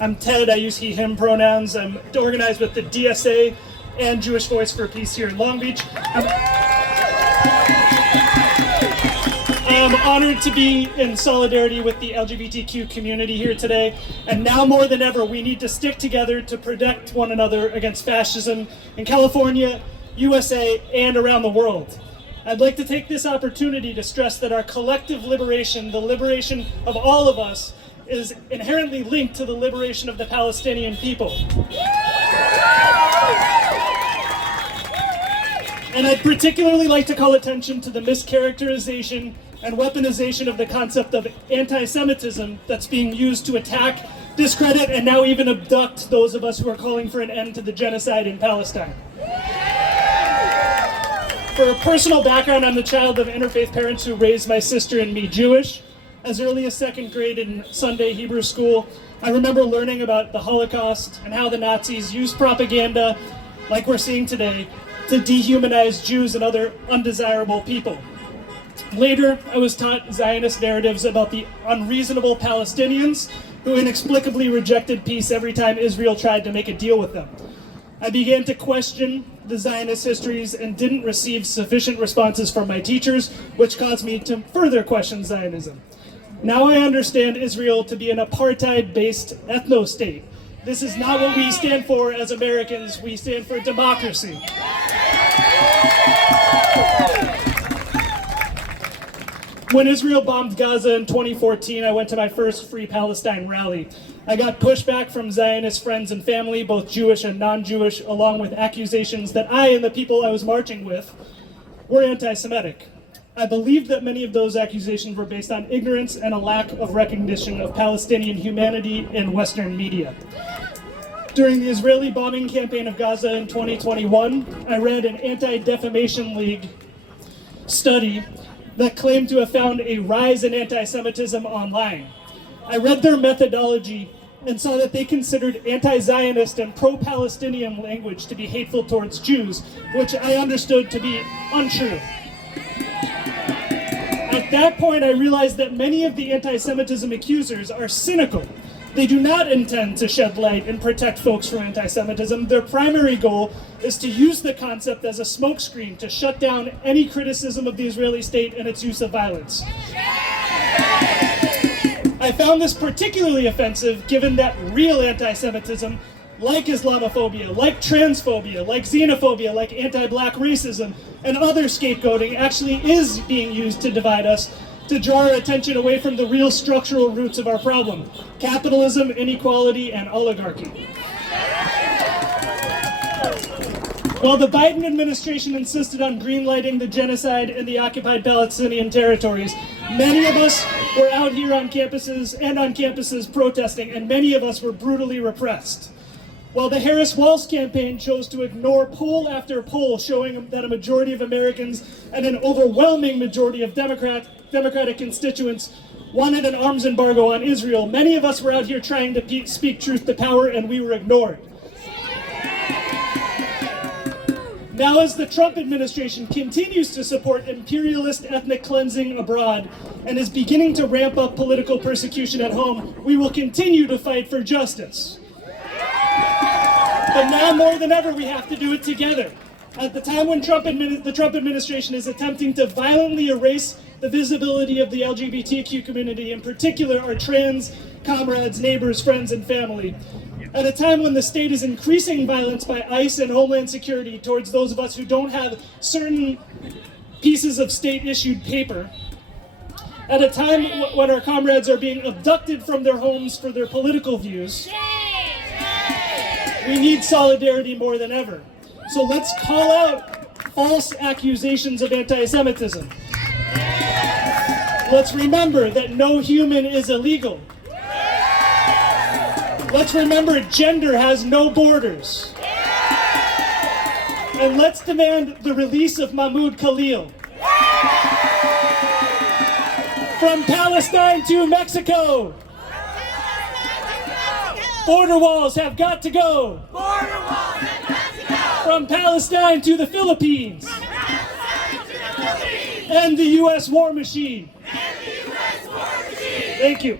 I'm Ted, I use he, him pronouns. I'm organized with the DSA and Jewish Voice for Peace here in Long Beach. I'm honored to be in solidarity with the LGBTQ community here today. And now more than ever, we need to stick together to protect one another against fascism in California, USA, and around the world. I'd like to take this opportunity to stress that our collective liberation, the liberation of all of us, is inherently linked to the liberation of the Palestinian people. And I'd particularly like to call attention to the mischaracterization and weaponization of the concept of anti-Semitism that's being used to attack, discredit, and now even abduct those of us who are calling for an end to the genocide in Palestine. For a personal background, I'm the child of interfaith parents who raised my sister and me Jewish. As early as second grade in Sunday Hebrew school, I remember learning about the Holocaust and how the Nazis used propaganda, like we're seeing today, to dehumanize Jews and other undesirable people. Later, I was taught Zionist narratives about the unreasonable Palestinians who inexplicably rejected peace every time Israel tried to make a deal with them. I began to question the Zionist histories and didn't receive sufficient responses from my teachers, which caused me to further question Zionism. Now I understand Israel to be an apartheid-based ethno-state. This is not what we stand for as Americans. We stand for democracy. When Israel bombed Gaza in 2014, I went to my first Free Palestine rally. I got pushback from Zionist friends and family, both Jewish and non-Jewish, along with accusations that I and the people I was marching with were anti-Semitic. I believed that many of those accusations were based on ignorance and a lack of recognition of Palestinian humanity in Western media. During the Israeli bombing campaign of Gaza in 2021, I read an Anti-Defamation League study that claimed to have found a rise in anti-Semitism online. I read their methodology and saw that they considered anti-Zionist and pro-Palestinian language to be hateful towards Jews, which I understood to be untrue. At that point, I realized that many of the anti-Semitism accusers are cynical. They do not intend to shed light and protect folks from anti-Semitism. Their primary goal is to use the concept as a smokescreen to shut down any criticism of the Israeli state and its use of violence. I found this particularly offensive given that real anti-Semitism, like Islamophobia, like transphobia, like xenophobia, like anti-black racism, and other scapegoating actually is being used to divide us, to draw our attention away from the real structural roots of our problem: capitalism, inequality, and oligarchy. While the Biden administration insisted on greenlighting the genocide in the occupied Palestinian territories, many of us were out here on campuses protesting, and many of us were brutally repressed. While the Harris-Walz campaign chose to ignore poll after poll showing that a majority of Americans and an overwhelming majority of Democratic constituents wanted an arms embargo on Israel, many of us were out here trying to speak truth to power, and we were ignored. Now, as the Trump administration continues to support imperialist ethnic cleansing abroad and is beginning to ramp up political persecution at home, we will continue to fight for justice. But now more than ever, we have to do it together. At the time when the Trump administration is attempting to violently erase the visibility of the LGBTQ community, in particular our trans comrades, neighbors, friends, and family, at a time when the state is increasing violence by ICE and Homeland Security towards those of us who don't have certain pieces of state-issued paper, at a time when our comrades are being abducted from their homes for their political views, we need solidarity more than ever. So let's call out false accusations of anti-Semitism. Let's remember that no human is illegal. Let's remember gender has no borders. And let's demand the release of Mahmoud Khalil. From Palestine to Mexico. Border walls have got to go. Border walls have got to go. From Palestine to the Philippines. From Palestine to the Philippines. And the U.S. war machine. And the U.S. war machine. Thank you.